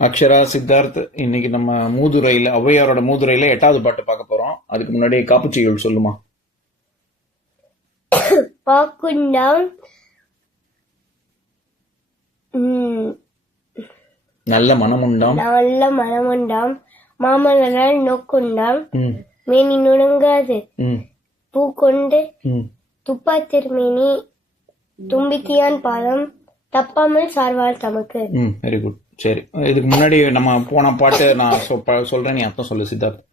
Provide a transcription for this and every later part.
அக்ஷரா, சித்தார்த், இன்னைக்கு நம்ம மூதுரையில ஔவையாரோட மூதுரையில 8வது பாட்டு பார்க்க போறோம். அதுக்கு முன்னாடி காப்புச்சிகள் சொல்லுமா? பாக்குண்டாம் நல்ல மனமுண்டாம், நல்ல மனமுண்டாம், மாமலரால் நோக்குண்டாம், மேனி நுணுங்காது பூ கொண்டு துப்பாத்திருமேனி தும்பித்தியான் பாதம் தப்பாமல் சார்வாள் தமக்கு. Very good. சரி, இதுக்கு முன்னாடி நம்ம போன பாட்டு நான் சொல்றேன், நீ அர்த்தம் சொல்லு சித்தார்த்.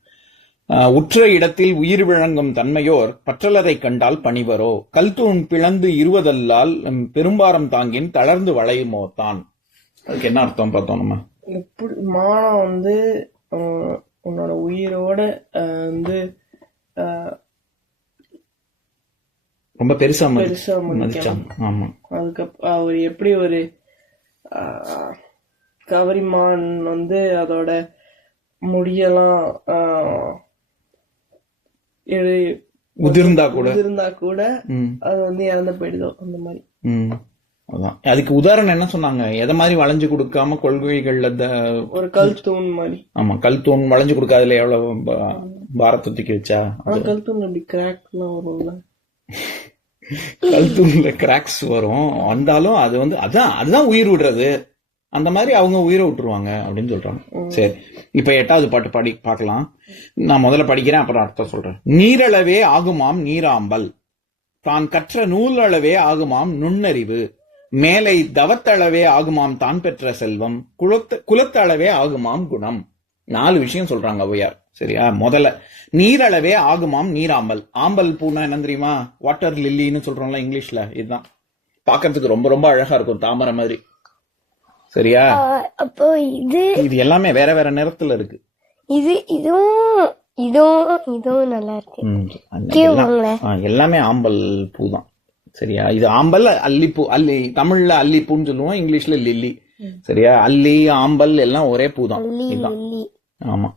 உற்ற இடத்தில் உயிர் விளங்கும் தன்மையோர் பற்றலரை கண்டால் பணிவரோ, கல்தூண் பிளந்து இருவதல்லால் பெரும்பாரம் தாங்கின் தளர்ந்து வளையுமோ தான். அதுக்கு என்ன அர்த்தம் பார்த்தோம் நம்ம? எப்படி மானம் உன்னோட உயிரோட ரொம்ப பெருசா மதிச்சான். ஆமா, அதுக்கு அவர் எப்படி ஒரு கவரிமான் அதோட முடியெல்லாம் உதிர்ந்தா கூட அது இறந்து போயிடுதோ அந்த மாதிரி. அதான் அதுக்கு உதாரணம் என்ன சொன்னாங்க? எதை மாதிரி வளைஞ்சு கொடுக்காம கொள்கைகள்ல ஒரு கல் தூண் மாதிரி. ஆமா, கல் தூண் வளைஞ்சு கொடுக்காதுல எவ்வளவு பாரத்தை தூக்கி வச்சா. கல் தூண் அப்படி கிராக் எல்லாம் வரும்ல, கல் தூண்ல கிராக்ஸ் வரும். வந்தாலும் அது அதுதான் உயிர் விடுறது. அந்த மாதிரி அவங்க உயிரை விட்டுருவாங்க அப்படின்னு சொல்றாங்க. சரி, இப்ப 8வது பாட்டு பார்க்கலாம். நான் முதல்ல படிக்கிறேன், அப்புறம் அர்த்தம் சொல்றேன். நீரளவே ஆகுமாம் நீராம்பல், தான் கற்ற நூலளவே ஆகுமாம் நுண்ணறிவு, மேலை தவத்தளவே ஆகுமாம் தான் பெற்ற செல்வம், குலத்தளவே ஆகுமாம் குணம். 4 விஷயம் சொல்றாங்க ஔவையார். சரியா? முதல்ல நீரளவே ஆகுமாம் நீராம்பல். ஆம்பல் பூனா என்ன தெரியுமா? வாட்டர் லில்லின்னு சொல்றோம்ல இங்கிலீஷ்ல. இதுதான் பாக்கிறதுக்கு ரொம்ப ரொம்ப அழகா இருக்கும், தாமரை மாதிரி. சரியா? அப்போ இது எல்லாமே வேற வேற நிறத்துல இருக்கு. இதுவும் நல்லா இருக்கு. எல்லாமே ஆம்பல் பூ தான். சரியா? இது ஆம்பல், அல்லிப்பூ. தமிழ்ல அல்லிப்பூன்னு சொல்லுவோம், இங்கிலீஷ்ல லில்லி. சரியா? அல்லி, ஆம்பல் எல்லாம் ஒரே பூ தான். ஆமா.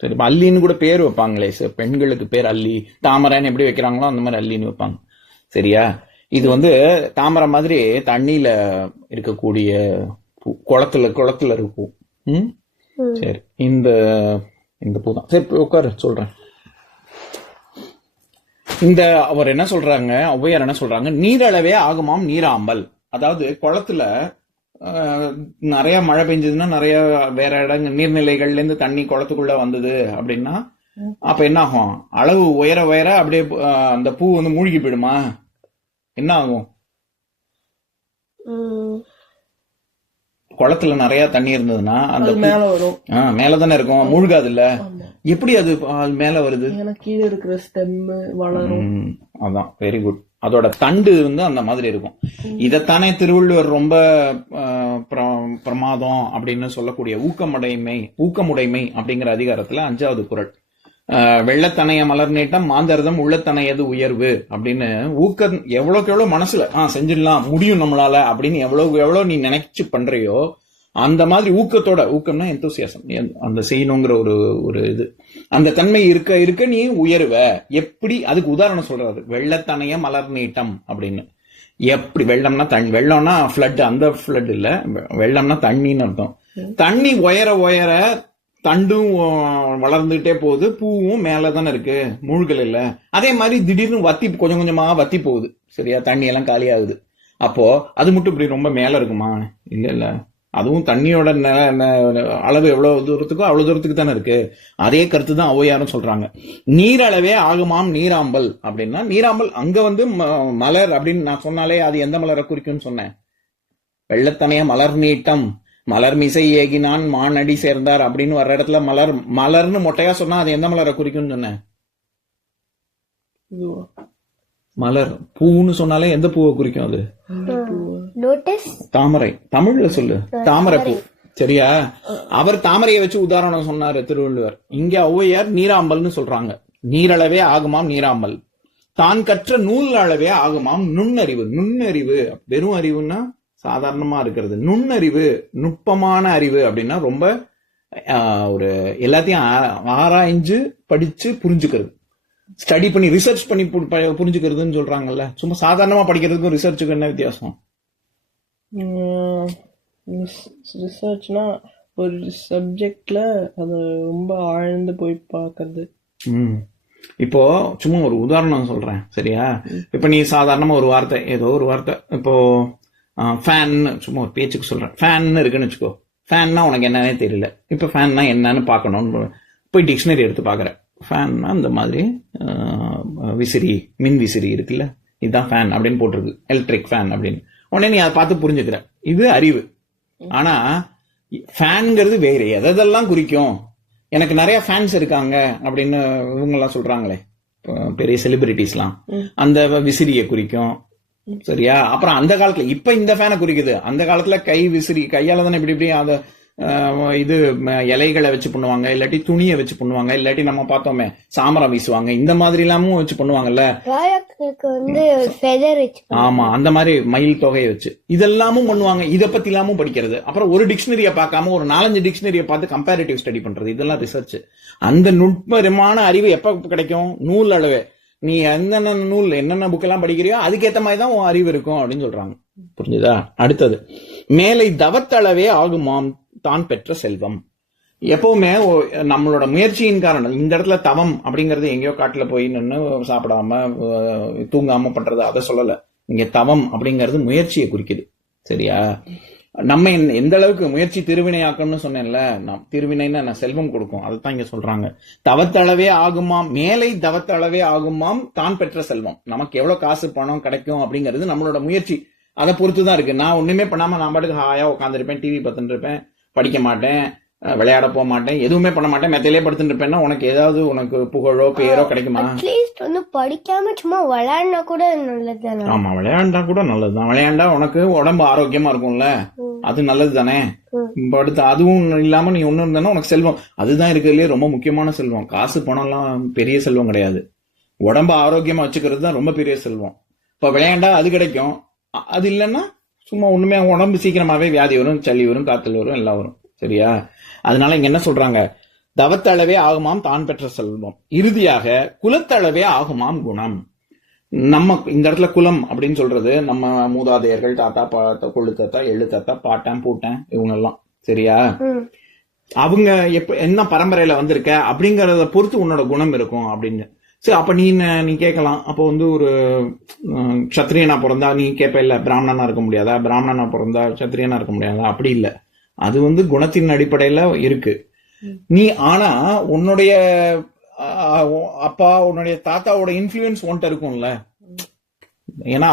சரி, அல்லின்னு கூட பேர் வைப்பாங்களே, பெண்களுக்கு பேர் அல்லி. தாமரைன்னு எப்படி வைக்கிறாங்களோ அந்த மாதிரி அல்லின்னு வைப்பாங்க. சரியா? இது தாமரை மாதிரி தண்ணியில இருக்கக்கூடிய பூ, குளத்துல இருக்கும். சரி, இந்த பூ தான். சரி, உட்காரு, சொல்றேன். அவர் என்ன சொல்றாங்க, ஔவையார் என்ன சொல்றாங்க? நீரளவே ஆகுமாம் நீராம்பல். அதாவது குளத்துல நிறைய மழை பெஞ்சதுன்னா, நிறைய வேற நீர்நிலைகள்ல இருந்து தண்ணி குளத்துக்குள்ள வந்தது அப்படின்னா, அப்ப என்ன ஆகும்? அளவு உயர உயர அப்படியே அந்த பூ மூழ்கி போயிடுமா? என்ன ஆகும்? குளத்துல நிறைய தண்ணி இருந்ததுன்னா அந்த மேல வரும். மேலதானே இருக்கும், மூழ்காது இல்ல. எப்படி அது மேல வருது? கீழே இருக்கிற ஸ்டெம் வளரும். அதான், வெரி குட். அதோட தண்டு அந்த மாதிரி இருக்கும். இதத்தானே திருவள்ளுவர் ரொம்ப பிரமாதம் அப்படின்னு சொல்லக்கூடிய ஊக்கமுடைமை அப்படிங்கிற அதிகாரத்துல 5வது குறள், வெள்ளத்தனைய மலர் நீட்டம் மாந்தர்தம் உள்ளத்தனையது உயர்வு அப்படின்னு ஊக்கம் எவ்வளவுக்கு எவ்வளவு மனசுல செஞ்சிடலாம், முடியும் நம்மளால அப்படின்னு எவ்வளவு நீ நினைச்சு பண்றியோ அந்த மாதிரி ஊக்கம்னா எந்தூசியாசம், அந்த செய்யணுங்கிற ஒரு இது, அந்த தன்மை இருக்க நீ உயர்வ. எப்படி? அதுக்கு உதாரணம் சொல்றாரு, வெள்ளத்தனைய மலர் நீட்டம் அப்படின்னு. எப்படி? வெள்ளம்னா ஃபிளட், அந்த ஃபிளட் இல்ல, வெள்ளம்னா தண்ணின்னு அர்த்தம். தண்ணி உயர உயர தண்டும் வளர்ந்துட்டே போகுது, பூவும் மேலதானே இருக்கு, மூழ்கல் இல்ல. அதே மாதிரி திடீர்னு கொஞ்சம் கொஞ்சமா வத்தி போகுது. சரியா? தண்ணி எல்லாம் காலி ஆகுது. அப்போ அது மட்டும் இப்படி ரொம்ப மேல இருக்குமா? இல்ல. அதுவும் தண்ணியோட அளவு எவ்வளவு தூரத்துக்கோ அவ்வளவு தூரத்துக்கு தானே இருக்கு. அதே கருத்து தான் ஔவையாரும் சொல்றாங்க. நீரளவே ஆகுமாம் நீராம்பல் அப்படின்னா, நீராம்பல் அங்க மலர் அப்படின்னு நான் சொன்னாலே அது எந்த மலரை குறிக்கும்னு சொன்னேன்? வெள்ளத்தனைய மலர் நீட்டம் மலர் மிசை ஏகினான் மானடி சேர்ந்தார் அப்படின்னு வர்ற இடத்துல மலர்னு மொட்டையா சொன்னா அது எந்த மலரை குறிக்கும்னு சொன்னேன்? மலர். பூன்னு சொன்னாலே எந்த பூவை குறிக்கும் அது? தாமரை. தமிழ்ல சொல்லு, தாமரை பூ. சரியா? அவர் தாமரையை வச்சு உதாரணம் சொன்னாரு திருவள்ளுவர். இங்க ஔவையார் நீராம்பல்னு சொல்றாங்க. நீரளவே ஆகுமாம் நீராம்பல், தான் கற்ற நூல் அளவே ஆகுமாம் நுண்ணறிவு. வெறும் அறிவுன்னா சாதாரணமா இருக்கிறது. நுண்ணறிவு, நுட்பமான அறிவு அப்படின்னா ரொம்ப ஒரு எல்லாத்தையும் ஆராய்ஞ்சு படிச்சு புரிஞ்சுக்கிறது, ஸ்டடி பண்ணி ரிசர்ச் பண்ணி புரிஞ்சுக்கிறதுன்னு சொல்றாங்கல்ல. சும்மா சாதாரணமா படிக்கிறதுக்கும் ரிசர்ச்சுக்கும் என்ன வித்தியாசம்? ரிசர்ச்னா ஒரு சப்ஜெக்ட்ல அது ரொம்ப ஆழ்ந்து போய் பாக்குறது. இப்போ சும்மா ஒரு உதாரணம் சொல்றேன், சரியா? இப்ப நீ சாதாரணமா ஒரு வார்த்தை, ஏதோ ஒரு வார்த்தை, இப்போ ஃபேன், சும்மா ஒரு பேச்சுக்கு சொல்றேன், ஃபேன் இருக்குன்னு வச்சுக்கோ. ஃபேன்னா உனக்கு என்னன்னே தெரியல. இப்ப ஃபேன்னா என்னன்னு பாக்கணும்னு போய் டிக்ஷனரி எடுத்து பாக்குற. ஃபேன்னா இந்த மாதிரி விசிறி, மின் விசிறி இருக்குல்ல, இதுதான் ஃபேன் அப்படின்னு போட்டிருக்கு, எலக்ட்ரிக் ஃபேன் அப்படின்னு. உடனே நீ அதை பார்த்து புரிஞ்சுக்கிற, இது அறிவு. ஆனா ஃபேன்ங்கிறது வேற எதெல்லாம் குறிக்கும். எனக்கு நிறைய ஃபேன்ஸ் இருக்காங்க அப்படின்னு இவங்க எல்லாம் சொல்றாங்களே, பெரிய செலிபிரிட்டிஸ்லாம், அந்த விசிறியை குறிக்கும், சரியா? அப்புறம் அந்த காலத்துல, இப்ப இந்த ஃபேனை குறிக்குது. அந்த காலத்துல கை விசிறி, கையால தானே இப்படி இப்படி அத இது இலைகளை வச்சு பண்ணுவாங்க, இல்லாட்டி துணியை வச்சு பண்ணுவாங்க, இல்லாட்டி நம்ம பார்த்தோமே சாமரம் வீசுவாங்க, இந்த மாதிரி எல்லாமும் வச்சு பண்ணுவாங்கல்ல. ஆமா, அந்த மாதிரி மயில் தொகையை வச்சு இதெல்லாமும் பண்ணுவாங்க. இத பத்தி எல்லாமும் படிக்கிறது. அப்புறம் ஒரு டிக்ஷனரியை பார்க்காம ஒரு 4-5 டிக்ஷனரியை பார்த்து கம்பேரிட்டிவ் ஸ்டடி பண்றது, இதெல்லாம் ரிசர்ச். அந்த நுட்பமான அறிவு எப்ப கிடைக்கும்? நூல் அளவே. நீ என்னென்ன நூல், என்னென்ன புக் எல்லாம் படிக்கிறியோ அதுக்கேற்ற மாதிரி தான் உன் அறிவு இருக்கும் அப்படின்னு சொல்றாங்க. புரிஞ்சுதா? அடுத்தது, மேலை தவத்தளவே ஆகுமாம் தான் பெற்ற செல்வம். எப்பவுமே நம்மளோட முயற்சியின் காரணம். இந்த இடத்துல தவம் அப்படிங்கறது எங்கேயோ காட்டுல போய் நின்று சாப்பிடாம தூங்காம பண்றது, அதை சொல்லல. இங்க தவம் அப்படிங்கறது முயற்சியை குறிக்குது, சரியா? நம்ம எந்த அளவுக்கு முயற்சி திருவினையாக்கணும்னு சொன்னேன்ல, திருவினைன்னா நான் செல்வம் கொடுக்கும், அதைத்தான் இங்க சொல்றாங்க. தவத்தளவே ஆகுமாம், மேலை தவத்தளவே ஆகுமாம் தான் பெற்ற செல்வம். நமக்கு எவ்வளவு காசு பணம் கிடைக்கும் அப்படிங்கிறது நம்மளோட முயற்சி, அதை பொறுத்துதான் இருக்கு. நான் ஒண்ணுமே பண்ணாம நான் பாட்டுக்கு ஹாயா உட்காந்துருப்பேன், டிவி பார்த்துட்டு இருப்பேன், படிக்க மாட்டேன், விளையாட போக மாட்டேன், எதுவுமே பண்ண மாட்டேன், மெத்தையிலே படுத்துட்டு இருப்பேன்னா உனக்கு ஏதாவது உனக்கு புகழோ பேரோ கிடைக்குமா? அட்லீஸ்ட் வந்து படிக்காம சும்மா விளையாடினா கூட நல்லதுதானே? ஆமா, விளையாண்டா கூட நல்லதுதான். விளையாண்டா உனக்கு உடம்பு ஆரோக்கியமா இருக்கும்ல, அது நல்லது தானே. அடுத்து அதுவும் இல்லாம நீ ஒண்ணு இருந்தா உனக்கு செல்வம், அதுதான் இருக்கிறதுலயே ரொம்ப முக்கியமான செல்வம். காசு பணம் எல்லாம் பெரிய செல்வம் கிடையாது. உடம்பு ஆரோக்கியமா வச்சுக்கிறது தான் ரொம்ப பெரிய செல்வம். இப்ப விளையாண்டா அது கிடைக்கும், அது இல்லைன்னா சும்மா ஒண்ணுமே உடம்பு சீக்கிரமாவே வியாதி வரும், சளி வரும், காய்ச்சல் வரும், எல்லாம் வரும், சரியா? அதனால இங்க என்ன சொல்றாங்க? தவத்தளவே ஆகுமாம் தான் பெற்ற செல்வம். இறுதியாக குலத்தளவே ஆகுமாம் குணம். நம்ம இந்த இடத்துல குலம் அப்படின்னு சொல்றது நம்ம மூதாதையர்கள், தாத்தா, கொள்ளு தாத்தா, எள்ளு தாத்தா, பாட்டன், பூட்டன், இவங்க எல்லாம், சரியா? அவங்க என்ன பரம்பரையில வந்திருக்க அப்படிங்கறத பொறுத்து உன்னோட குணம் இருக்கும் அப்படின்னு. சரி, அப்ப நீ கேட்கலாம், அப்போ வந்து ஒரு சத்திரியனா பிறந்தா நீ கேட்ப, இல்ல பிராமணனா இருக்க முடியாதா, பிராமணனா பிறந்தா சத்திரியனா இருக்க முடியாதா? அப்படி இல்ல, அது வந்து குணத்தின் அடிப்படையில இருக்கு. நீ ஆனா உன்னுடைய அப்பா, உன்னுடைய தாத்தாவோட இன்ஃபுளுன்ஸ் உன்கிட்ட இருக்கும்ல. ஏன்னா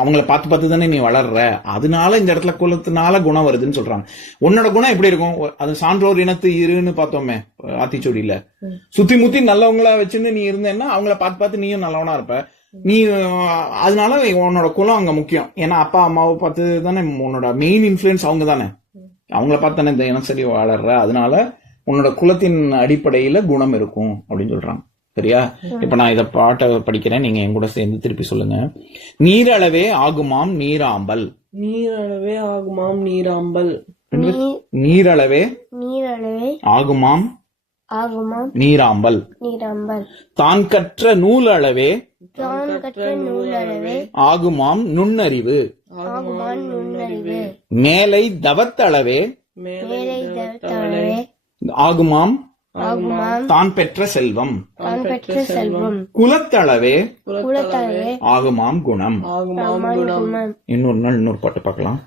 அவங்கள பார்த்து தானே நீ வளர்ற. அதனால இந்த இடத்துல குலத்தினால குணம் வருதுன்னு சொல்றாங்க. உன்னோட குணம் எப்படி இருக்கும்? அது சான்றோர் இனத்து இருன்னு பார்த்தோமே ஆத்திச்சூடியில, சுத்தி முத்தி நல்லவங்களா வச்சுன்னு நீ இருந்தேன்னா அவங்கள பார்த்து நீயும் நல்லவனா இருப்ப. நீ அதனால உன்னோட குலம் அங்க முக்கியம். ஏன்னா அப்பா அம்மாவை பார்த்து தானே உன்னோட மெயின் இன்ஃபுளுன்ஸ், அவங்க தானே, அவங்கள பார்த்து தானே இந்த இனம் சரி வளர்ற. அதனால உன்னோட குலத்தின் அடிப்படையில குணம் இருக்கும் அப்படின்னு சொல்றாங்க, சரியா? இப்ப நான் இத பாட்டை படிக்கிறேன், நீங்க என் கூட சேர்ந்து திருப்பி சொல்லுங்க. நீரளவே ஆகுமாம் நீராம்பல். நீரளவே ஆகுமாம் நீராம்பல். நீரளவே ஆகுமாம் நீராம்பல். தான் கற்ற நூல் அளவே ஆகுமாம் நுண்ணறிவு. மேலை தவத்தளவே ஆகுமாம் தான் பெற்ற செல்வம். குலத்தளவே ஆகுமாம் குணம். இன்னொரு நாள் இன்னொரு பாட்டு பார்க்கலாம்.